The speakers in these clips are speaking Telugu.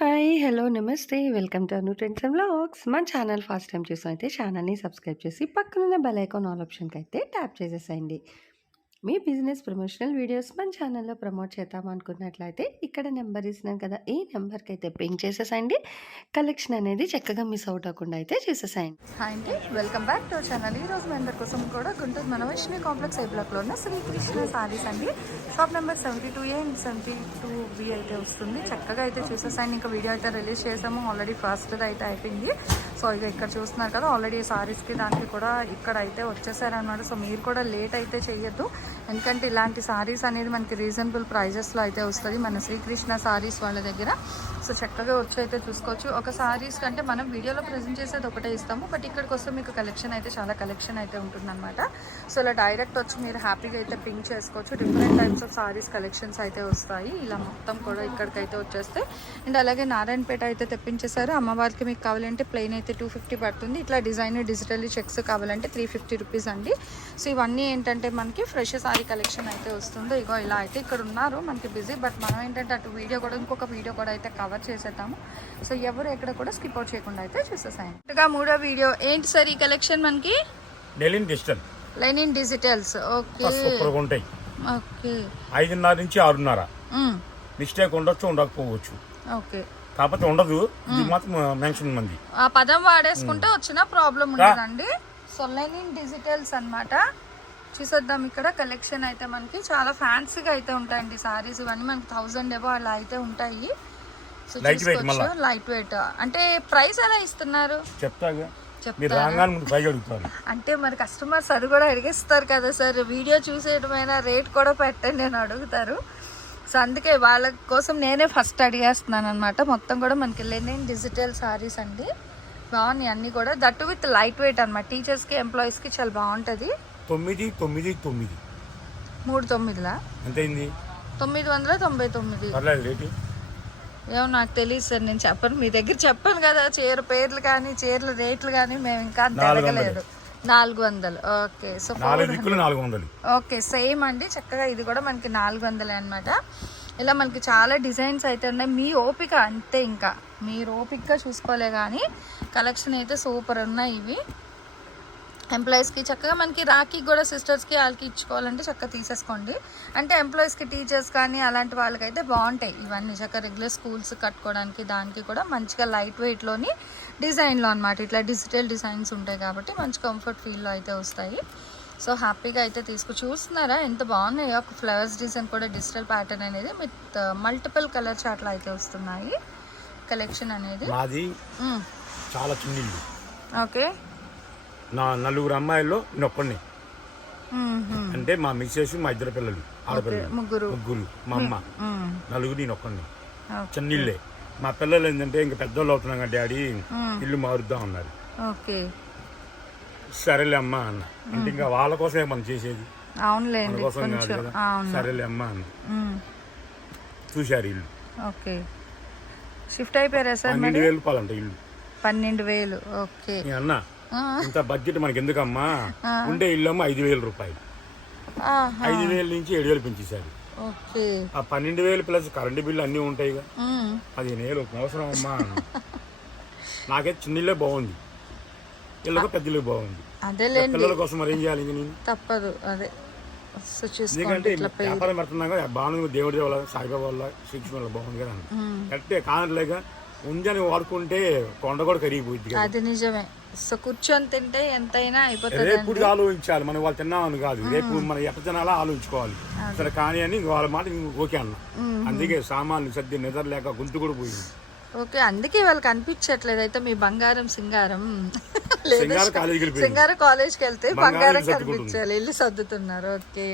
హాయ్! హలో! నమస్తే. Welcome to Anu trends and vlogs. మన ఛానల్ ఫస్ట్ టైమ్ చూసినైతే ఛానల్‌ని సబ్స్క్రైబ్ చేసి పక్కనున్న బెల్ ఐకాన్ ఆల్ ఆప్షన్‌కైతే ట్యాప్ చేసేసేయండి. మీ బిజినెస్ ప్రమోషనల్ వీడియోస్ మన ఛానల్‌లో ప్రమోట్ చేద్దాం అనుకున్నట్లయితే ఇక్కడ నెంబర్ ఇస్తున్నాను కదా! ఈ నెంబర్‌కైతే పింగ్ చేసేసేయండి. కలెక్షన్ అనేది చక్కగా మిస్ అవుట్ అవ్వకుండా అయితే చూసేసేయండి. హాయ్ అండి, వెల్కమ్ బ్యాక్ టు ఛానల్. ఈరోజు మీ అందరి కోసం కూడా గుంటూరు మనోవిష్ణి కాంప్లెక్స్ ఏ బ్లాక్లో ఉన్న శ్రీకృష్ణ సారీస్ అండి. Shop number 72A and 72B అయితే వస్తుంది. చక్కగా అయితే చూసేసాయండి. ఇంకా వీడియో అయితే రిలీజ్ చేసాము. ఆల్రెడీ ఫస్ట్ది అయితే అయిపోయింది. సో ఇక ఇక్కడ చూస్తున్నారు కదా, ఆల్రెడీ సారీస్కి దానికి కూడా ఇక్కడ అయితే వచ్చేసారనమాట. సో మీరు కూడా లేట్ అయితే చేయొద్దు, ఎందుకంటే ఇలాంటి సారీస్ అనేది మనకి రీజనబుల్ ప్రైజెస్లో అయితే వస్తుంది మన శ్రీకృష్ణ సారీస్ వాళ్ళ దగ్గర. సో చక్కగా వచ్చి అయితే చూసుకోవచ్చు. ఒక సారీస్ కంటే మనం వీడియోలో ప్రజెంట్ చేసేది ఒకటే ఇస్తాము, బట్ ఇక్కడికి వస్తే మీకు కలెక్షన్ అయితే చాలా కలెక్షన్ అయితే ఉంటుందన్నమాట. సో ఇలా డైరెక్ట్ వచ్చి మీరు హ్యాపీగా అయితే పింక్ చేసుకోవచ్చు. Different types of saris collections అయితే వస్తాయి. ఇలా మొత్తం కూడా ఇక్కడికైతే వచ్చేస్తే అండ్ అలాగే నారాయణపేట అయితే తెప్పించేశారు. అమ్మవారికి మీకు కావాలంటే ప్లెయిన్ అయితే 250 పడుతుంది. ఇట్లా డిజైన్ డిజిటల్ చెక్స్ కావాలంటే 350 రూపీస్ అండి. సో ఇవన్నీ ఏంటంటే మనకి ఫ్రెష్ సారీ కలెక్షన్ అయితే వస్తుంది. ఇగో ఇలా అయితే ఇక్కడ ఉన్నారు, మనకి బిజీ, బట్ మనం ఏంటంటే అటు వీడియో కూడా ఇంకొక వీడియో కూడా అయితే కవర్ చేసేద్దాము. సో ఎవరు ఎక్కడ కూడా స్కిప్ అవుట్ చేయకుండా అయితే చూసేసాయి. ఇంకా మూడో వీడియో ఏంటి సార్ ఈ కలెక్షన్ మనకి? Lenin digitals. ఓకే సూపర్ గా ఉంటాయి. ఓకే 5:30 నుంచి 6:30. మిస్టేక్ ఉండొచ్చు, ఉండకపోవచ్చు. ఓకే కాకపోతే ఉండదు, ఇది మాత్రం మెన్షన్ మంది. ఆ పదం వాడేసుకుంటే వచ్చిన ప్రాబ్లం ఉండదండి. సో లెనిన్ డిజిటల్స్ అన్నమాట. చూసేద్దాం. ఇక్కడ కలెక్షన్ అయితే మనకి చాలా ఫ్యాన్సీగా అయితే ఉంటాయండి సారీస్. ఇవన్నీ మనకి 1000 ఏవో అలా అయితే ఉంటాయి. సో చూసుకోవచ్చు, లైట్ వెయిట్. అంటే ప్రైస్ ఎలా ఇస్తున్నారు చెప్తాగా, అంటే మరి కస్టమర్స్ అది కూడా అడిగేస్తారు కదా సార్, వీడియో చూసేయడమైనా రేట్ కూడా పెట్టండి అని అడుగుతారు. సో అందుకే వాళ్ళ కోసం నేనే ఫస్ట్ అడిగేస్తున్నాను అనమాట. మొత్తం కూడా మనకి లెనిన్ డిజిటల్ సారీస్ అండి. బాగున్నాయి అన్నీ కూడా, దట్టు విత్ లైట్ వెయిట్ అనమాట. టీచర్స్కి ఎంప్లాయీస్కి చాలా బాగుంటుంది. 999 3/9 ఎంతైంది? 999. ఏమో నాకు తెలియదు సార్, నేను చెప్పను. మీ దగ్గర చెప్పాను కదా, చీర పేర్లు కానీ చీరల రేట్లు కానీ మేము ఇంకా తిరగలేదు. 400. ఓకే. సో 400. ఓకే సేమ్ అండి. చక్కగా ఇది కూడా మనకి 400 అనమాట. ఇలా మనకి చాలా డిజైన్స్ అయితే ఉన్నాయి. మీ ఓపిక అంతే, ఇంకా మీరు ఓపికగా చూసుకోలే కానీ కలెక్షన్ అయితే సూపర్ ఉన్నాయి. ఇవి ఎంప్లాయీస్కి చక్కగా మనకి రాఖీ కూడా సిస్టర్స్కి వాళ్ళకి ఇచ్చుకోవాలంటే చక్కగా తీసేసుకోండి. అంటే ఎంప్లాయీస్కి టీచర్స్ కానీ అలాంటి వాళ్ళకైతే బాగుంటాయి ఇవన్నీ. చక్కగా రెగ్యులర్ స్కూల్స్ కట్టుకోవడానికి దానికి కూడా మంచిగా లైట్ వెయిట్లోని డిజైన్లో అనమాట. ఇట్లా డిజిటల్ డిజైన్స్ ఉంటాయి కాబట్టి మంచి కంఫర్ట్ ఫీల్లో అయితే వస్తాయి. సో హ్యాపీగా అయితే చూస్తున్నారా ఎంత బాగున్నాయో. ఒక ఫ్లవర్స్ డిజైన్ కూడా డిజిటల్ ప్యాటర్న్ అనేది విత్ మల్టిపుల్ కలర్స్ అట్లా అయితే వస్తున్నాయి కలెక్షన్ అనేది. చాలా చిన్న. ఓకే. నా 4 అమ్మాయిల్లో నొక్కడిని, అంటే మా మిస్సెస్, మా 2 పిల్లలు, ఆడపిల్లలు ముగ్గురు, మా అమ్మ, 4 నేను ఒక్కడిని. చిన్న ఇల్లే. మా పిల్లలు ఏంటంటే ఇంకా పెద్దోళ్ళు అవుతున్నాం కదా డాడీ, ఇల్లు మారుద్దాం అన్నారు. సరేలే అమ్మ అన్న. అంటే ఇంకా వాళ్ళ కోసమే మనం చేసేది, మన కోసం కాదు కదా. సరేలే అమ్మ అన్న. చూశారు ఇల్లు. ఓకే. షిఫ్ట్ అయిపోయారా సార్? 12,000 రూపాయలు అంట ఇల్లు. 12,000. ఓకే అన్న, ఇంత బడ్జెట్ మనకి ఎందుకమ్మా, ఉండే ఇల్లు అమ్మ 5,000 రూపాయలు. 5,000 నుంచి 7,000 పెంచేశారు. ఆ 12,000 ప్లస్ కరెంటు బిల్లు అన్నీ ఉంటాయి. 15,000 అవసరం అమ్మా. నాకైతే చిన్న ఇల్లే బాగుంది, ఇళ్ళకు పెద్ద ఇల్లు బాగుంది. పిల్లల కోసం మరి ఏం చేయాలి? నేను తప్పదు. అదే ఎందుకంటే వ్యాపారం పెడుతున్నాగా బాగుంది. దేవుడి వల్ల, సాయిబాబా వల్ల, శ్రీకృష్ణ వల్ల బాగుంది కదా. కరెక్టే కానట్లేక ఉందని వాడుకుంటే కొండ కూడా కరిగిపోయింది. అది నిజమే. సో కూర్చొని తింటే ఎంతైనా అయిపోతుంది. రేపు ఆలోచించాలి మనం, వాళ్ళు తిన్నామని కాదు, రేపు మనం ఎట్ట తినాలా ఆలోచించుకోవాలి. సరే కానీ అని వాళ్ళ మాట ఓకే అన్న. అందుకే సామాన్లు సర్ది నిద్ర లేక గొంతు కూడా పోయింది. ఓకే, అందుకే వాళ్ళకి అనిపించట్లేదు అయితే మీ బంగారం సింగారం కాలేజ్కి వెళ్తే బంగారం కనిపించాలి, వెళ్ళి సర్దుతున్నారు. ఓకే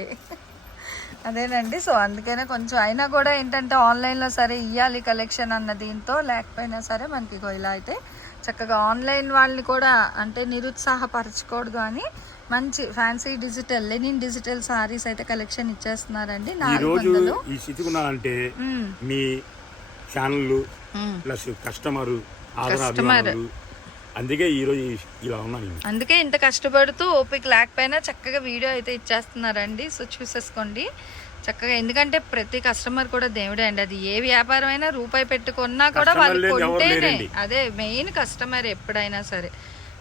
అదేనండి. సో అందుకనే కొంచెం అయినా కూడా ఏంటంటే ఆన్లైన్లో సరే ఇవ్వాలి కలెక్షన్ అన్న దీంతో, లేకపోయినా సరే మనకి ఇలా అయితే చక్కగా ఆన్లైన్ వాళ్ళని కూడా అంటే నిరుత్సాహపరచకూడదు అని మంచి fancy digital Lenin digital saris అయితే కలెక్షన్ ఇచ్చేస్తున్నారండి. 400. ఈ స్థితికి ఉన్నారంటే మీ ఛానల్ ప్లస్ కస్టమర్, అందుకే ఈరోజు ఇలా ఉన్నాను. అందుకే ఇంత కష్టపడుతూ ఓపిక లేకపోయినా చక్కగా వీడియో అయితే ఇచ్చేస్తున్నారండి. సో చూసేసుకోండి, చక్కగా, ఎందుకంటే ప్రతి కస్టమర్ కూడా దేవుడే అండి. అది ఏ వ్యాపారం అయినా రూపాయి పెట్టుకున్నా కూడా వాళ్ళు లేనిది ఎవరు కొంటేనే, లేరండి. అదే మెయిన్ కస్టమర్ ఎప్పుడైనా సరే.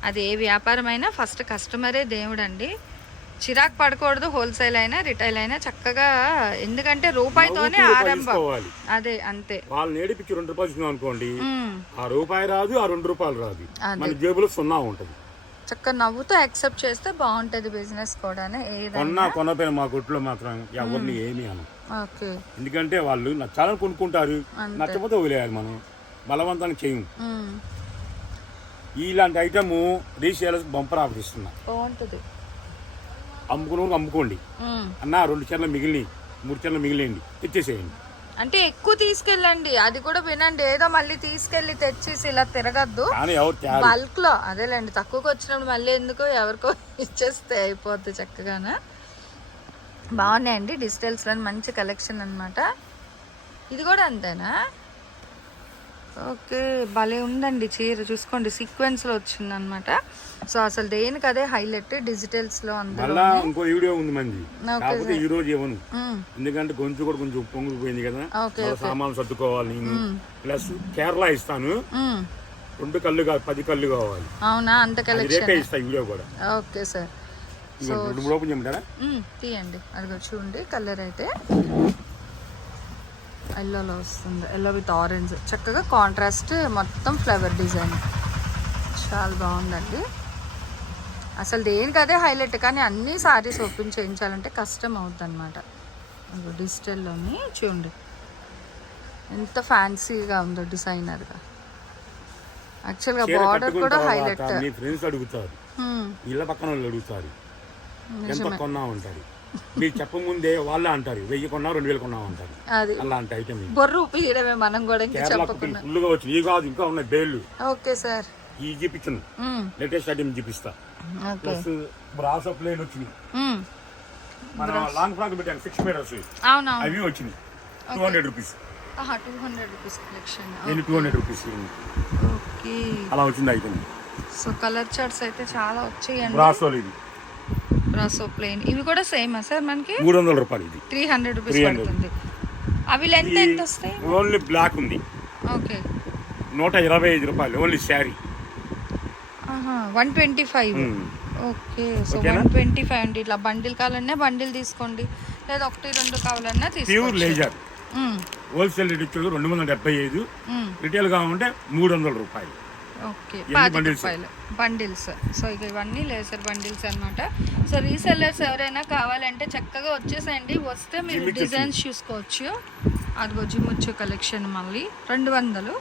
అది ఏ వ్యాపారం అయినా ఫస్ట్ కస్టమరే దేవుడు అండి. చిరాకు పడకూడదు, హోల్సేల్ అయినా రిటైల్ అయినా చక్కగా, ఎందుకంటే రూపాయితోనే ఆరంభం. తీసుకోవాలి. అదే అంతే. వాళ్ళు నేడిపించి 2 రూపాయలు ఇచ్చినాం అనుకోండి, ఆ రూపాయి రాదు, ఆ 2 రూపాయలు రాదు, మన అదే. జేబులో 0 ఉంటది. చక్కగా నవ్వుతూ యాక్సెప్ట్ చేస్తే బాగుంటది బిజినెస్ కూడా ఏదైనా. కొనపోయిన మా కొట్లో మాత్రం ఎవరిని ఏమీ అనం. ఓకే. ఎందుకంటే వాళ్ళు నచ్చాలని కొనుక్కుంటారు, నచ్చకపోతే వదిలేయాలి. మనం బలవంతంగా చేయము. ఇలాంటి ఐటమ్ రీసేలర్స్ బంపర్ ఆఫర్ ఇస్తున్నా. బాగుంటది. అమ్ముకున్న అమ్ముకోండి అన్న, 2 చీరలు మిగిలినాయి, 3 చీరలు మిగిలింది, తెచ్చేసేయండి. అంటే ఎక్కువ తీసుకెళ్ళండి, అది కూడా వినండి. ఏదో మళ్ళీ తీసుకెళ్లి తెచ్చేసి ఇలా తిరగద్దు. కానీ ఎవరు తేరు. బల్క్ లో అదేలేండి, తక్కువకి వచ్చినప్పుడు మళ్ళీ ఎందుకో ఎవరికో ఇచ్చేస్తే అయిపోద్ది. చక్కగానే బాగున్నాయండి. డిజిటల్స్ లో మంచి కలెక్షన్ అన్నమాట. ఇది కూడా అంతేనా? ఓకే, భలే ఉందండి చీర. చూసుకోండి, సీక్వెన్స్ లో వచ్చింది అనమాట. సో అసలు దేనికి అదే హైలైట్ డిజిటల్స్ లో. అందులో మళ్ళా ఇంకో వీడియో ఉంది మంది, కాకపోతే ఈ రోజు ఏమను, ఎందుకంటే గొంతు కూడా కొంచెం పొంగిపోయింది కదా, మళ్ళా సామాన్లు సర్దుకోవాలి. ప్లస్ కేరళ ఇస్తాను, 2 కళ్ళు కాదు 10 కళ్ళు కావాలి. అవునా? అంత కలెక్షన్ ఇస్తా వీడియో కూడా. Okay sir. సో 2 ఓపెన్ చేయమంటారా? తీయండి. అది చూడండి, కలర్ అయితే ఎల్లోలో వస్తుంది, ఎల్లో విత్ ఆరెంజ్. చక్కగా కాంట్రాస్ట్ మొత్తం ఫ్లవర్ డిజైన్, చాలా బాగుందండి. అసలు దేనికి అదే హైలైట్. కానీ అన్ని సారీస్ ఓపెన్ చేయించాలంటే కష్టం అవుతుంది అనమాట. డిజిటల్లోని చూడండి ఎంత ఫ్యాన్సీగా ఉందో, డిజైనర్గా. యాక్చువల్గా బార్డర్ కూడా హైలైట్. మీ ఫ్రెండ్స్ అడుగుతారు, ఇళ్ళ పక్కన వాళ్ళు అడుగుతారు, ఎంత కొన్నా ఉంటారు. మీరు చెప్పముందే వాళ్ళే అంటారు 1000 కొన్నా 2000 కొన్నా అంటారు. అది అలాంటి ఐటమ్ బొర్రు ఉపయోగమే మనం కూడా ఇంకా చెప్పకుండా. ఫుల్గా వచ్చి ఈ కాదు ఇంకా ఉన్నాయి బేళ్ళు. Okay sir. ఈ చూపించను, లేటెస్ట్ ఐటమ్ చూపిస్తా. ప్లస్ బ్రాసో ప్లేన్ వచ్చింది, మనం లాంగ్ ఫ్రాక్ పెట్టాను 6 మీటర్స్, అవునవును, అవి వచ్చినాయి 200 రూపీస్. 200 rupees collection. నేను 200 రూపీస్. ఓకే, అలా వచ్చింది ఐటమ్. సో కలర్ చార్ట్స్ అయితే చాలా వచ్చాయండి. బ్రాసోలు ఇది బ్రాసో ప్లేన్, ఇవి కూడా సేమా సార్? మనకి 300 రూపాయలు, ఇది 300 రూపీస్ పడుతుంది. అవి లెంత్ ఎంత వస్తాయి? ఓన్లీ బ్లాక్ ఉంది, ఓకే, 125 రూపాయలు ఓన్లీ శారీ. 125. ఓకే, సో 125 అండి. ఇట్లా బండిల్ కావాలన్నా బండిల్ తీసుకోండి, లేదా 1-2 కావాలన్నా ప్యూర్ తీసుకోండి. లేజర్ హోల్సేల్ రేట్ ఇచ్చాడు 275, రిటైల్ కావాలంటే 300 రూపాయలు. ఓకే, 10 రూపాయలు బండిల్స్. సో ఇక ఇవన్నీ లేసర్ బండిల్స్ అనమాట. సో రీసెల్లర్స్ ఎవరైనా కావాలంటే చక్కగా వచ్చేసేయండి. వస్తే మీరు డిజైన్స్ చూసుకోవచ్చు. అదిగో జిమ్ముచ్చు కలెక్షన్ మళ్ళీ 200.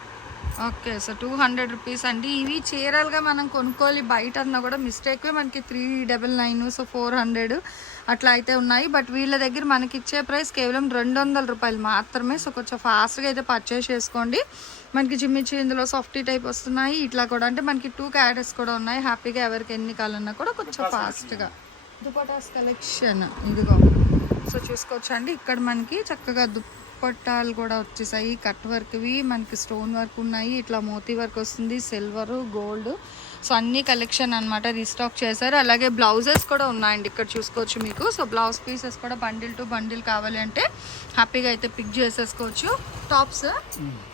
ఓకే, సో 200 రూపీస్ అండి. ఇవి చీరలుగా మనం కొనుక్కోవాలి బయట అన్నా కూడా మిస్టేక్వే. మనకి 399, సో 400 అట్లా అయితే ఉన్నాయి. బట్ వీళ్ళ దగ్గర మనకి ఇచ్చే ప్రైస్ కేవలం 200 రూపాయలు మాత్రమే. సో కొంచెం ఫాస్ట్గా అయితే పర్చేస్ చేసుకోండి. మనకి జిమ్మిచ్చి ఇందులో సాఫ్టీ టైప్ వస్తున్నాయి, ఇట్లా కూడా. అంటే మనకి 2 క్యారెట్స్ కూడా ఉన్నాయి. హ్యాపీగా ఎవరికి ఎన్ని కావాలన్నా కూడా కొంచెం ఫాస్ట్గా. దుపటాస్ కలెక్షన్ ఇదిగో, సో చూసుకోవచ్చు అండి. ఇక్కడ మనకి చక్కగా దుప్పట్టాలు కూడా వచ్చేసాయి, కట్ వర్క్వి. మనకి స్టోన్ వర్క్ ఉన్నాయి, ఇట్లా మోతీ వర్క్ వస్తుంది, సిల్వర్, గోల్డ్. సో అన్ని కలెక్షన్ అనమాట రీస్టాక్ చేశారు. అలాగే బ్లౌజెస్ కూడా ఉన్నాయండి ఇక్కడ చూసుకోవచ్చు మీకు. సో బ్లౌజ్ పీసెస్ కూడా బండిల్ టు బండిల్ కావాలి అంటే హ్యాపీగా అయితే పిక్ చేసేసుకోవచ్చు. టాప్స్,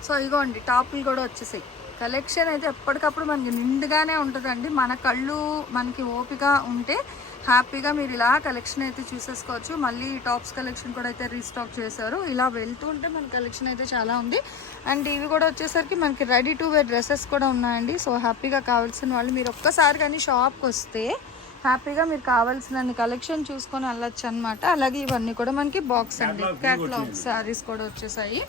సో ఇగోండి టాప్లు కూడా వచ్చేసాయి. కలెక్షన్ అయితే ఎప్పటికప్పుడు మనకి నిండుగానే ఉంటుందండి. మన కళ్ళు మనకి ఓపిక ఉంటే హ్యాపీగా మీరు ఇలా కలెక్షన్ అయితే చూసేసుకోవచ్చు. మళ్ళీ టాప్స్ కలెక్షన్ కూడా అయితే రీస్టాక్ చేశారు. ఇలా వెళ్తూ ఉంటే మన కలెక్షన్ అయితే చాలా ఉంది. అండ్ ఇవి కూడా వచ్చేసరికి మనకి రెడీ టు వేర్ డ్రెస్సెస్ కూడా ఉన్నాయండి. సో హ్యాపీగా కావాల్సిన వాళ్ళు మీరు ఒక్కసారి కానీ షాప్కి వస్తే హ్యాపీగా మీరు కావాల్సిన కలెక్షన్ చూసుకొని వెళ్ళొచ్చు అనమాట. అలాగే ఇవన్నీ కూడా మనకి బాక్స్ అండి, క్యాటలాగ్ శారీస్ కూడా వచ్చేసాయి.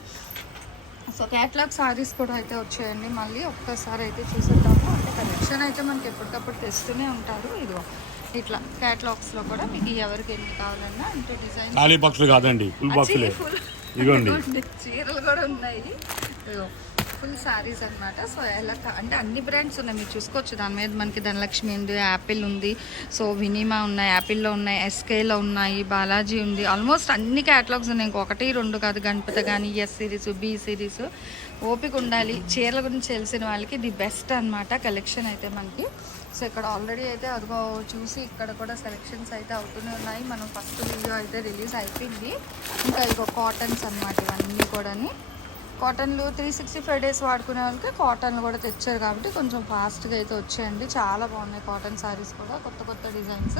సో క్యాటలాగ్ శారీస్ కూడా అయితే వచ్చాయండి. మళ్ళీ ఒక్కసారి అయితే చూసేద్దాము. అంటే కలెక్షన్ అయితే మనకి ఎప్పటికప్పుడు తెస్తూనే ఉంటారు. ఇదిగో ఇట్లా క్యాటలాగ్స్ లో కూడా మీకు ఎవరికి ఎన్ని కావాలన్నా అంటే డిజైన్ ఖాళీ బాక్సులు కాదండి, ఫుల్ బాక్సులే. ఇదిగోండి చీరలు కూడా ఉన్నాయి, ఫుల్ శారీస్ అనమాట. సో ఎలా అంటే అన్ని బ్రాండ్స్ ఉన్నాయి మీరు చూసుకోవచ్చు. దాని మీద మనకి ధనలక్ష్మి ఉంది, యాపిల్ ఉంది, సో వినిమా ఉన్నాయి, యాపిల్లో ఉన్నాయి, ఎస్కేలో ఉన్నాయి, బాలాజీ ఉంది. ఆల్మోస్ట్ అన్ని క్యాటలాగ్స్ ఉన్నాయి. ఇంకొకటి 2 కాదు, గణపతి కానీ, ఎస్ సిరీస్, బి సిరీస్. ఓపిక ఉండాలి. చీరల గురించి తెలిసిన వాళ్ళకి ది బెస్ట్ అనమాట కలెక్షన్ అయితే మనకి. సో ఇక్కడ ఆల్రెడీ అయితే అదిగో చూసి ఇక్కడ కూడా సెలెక్షన్స్ అయితే అవుతూనే ఉన్నాయి. మనం ఫస్ట్ వీడియో అయితే రిలీజ్ అయిపోయింది. ఇంకా ఇగో కాటన్స్ అన్నమాట ఇవన్నీ కూడాని. కాటన్లు 365 డేస్ వాడుకునే వాళ్ళకి కాటన్లు కూడా తెచ్చారు కాబట్టి కొంచెం ఫాస్ట్గా అయితే వచ్చాయండి. చాలా బాగున్నాయి కాటన్ శారీస్ కూడా, కొత్త కొత్త డిజైన్స్.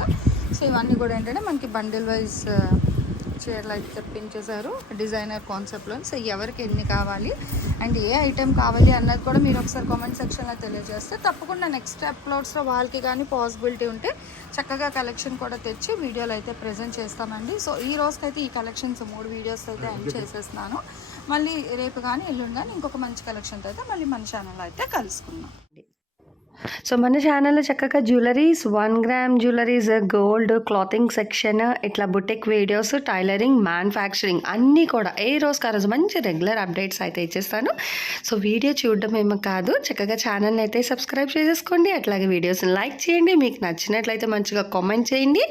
సో ఇవన్నీ కూడా ఏంటంటే మనకి బండిల్ వైజ్ చీరలు అయితే తెప్పించేశారు డిజైనర్ కాన్సెప్ట్లో. సో ఎవరికి ఎన్ని కావాలి అండ్ ఏ ఐటెం కావాలి అన్నది కూడా మీరు ఒకసారి కామెంట్ సెక్షన్లో తెలియజేస్తే తప్పకుండా నెక్స్ట్ అప్లోడ్స్లో వాళ్ళకి కానీ పాసిబిలిటీ ఉంటే చక్కగా కలెక్షన్ కూడా తెచ్చి వీడియోలు అయితే ప్రజెంట్ చేస్తామండి. సో ఈ రోజుకైతే ఈ కలెక్షన్స్ 3 వీడియోస్ అయితే ఎండ్ చేసేస్తున్నాను. మళ్ళీ రేపు కానీ ఎల్లుండి కానీ ఇంకొక మంచి కలెక్షన్తో అయితే మళ్ళీ మన ఛానల్లో అయితే కలుసుకుందాం. సో మన ఛానల్లో చక్కగా jewelleries, 1 gram jewelleries, gold, clothing section, ఇట్లా బుటిక్ వీడియోస్, టైలరింగ్, మ్యానుఫ్యాక్చరింగ్ అన్నీ కూడా ఏ రోజుకి ఆ రోజు మంచి రెగ్యులర్ అప్డేట్స్ అయితే ఇచ్చేస్తాను. సో వీడియో చూడడం ఏమో కాదు, చక్కగా ఛానల్ని అయితే సబ్స్క్రైబ్ చేసేసుకోండి. అట్లాగే వీడియోస్ని లైక్ చేయండి. మీకు నచ్చినట్లయితే మంచిగా కామెంట్ చేయండి.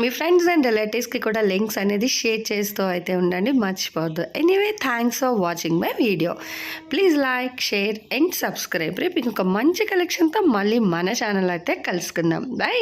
మీ ఫ్రెండ్స్ అండ్ రిలేటివ్స్కి కూడా లింక్స్ అనేది షేర్ చేస్తూ అయితే ఉండండి, మర్చిపోవద్దు. Anyway thanks for watching my video. Please like, share and subscribe. రేపు ఇంకొక మంచి కలెక్షన్తో మళ్ళీ మన ఛానల్ అయితే కలుసుకుందాం. బై.